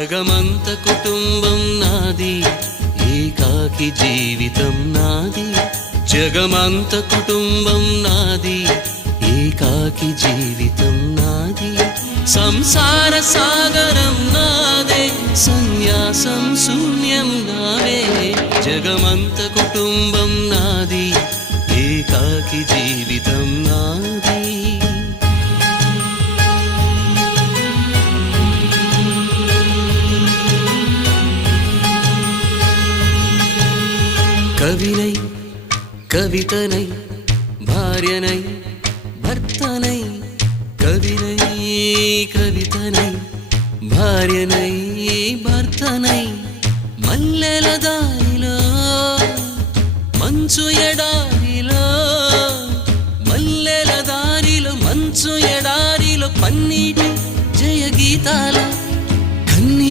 జగమంత కుటుంబం నాది, ఏకాకి జీవితం నాది. జగమంత కుటుంబం నాది, ఏకాకి జీవితం నాది. సంసార సాగరం నాదే, సన్యాసం శూన్యం నావే. జగమంత కుటుంబం నాది, ఏకాకి జీవితం నాది. కవినై కవితనై భార్యనై భర్తనై, కవినై కవితనై భార్యనై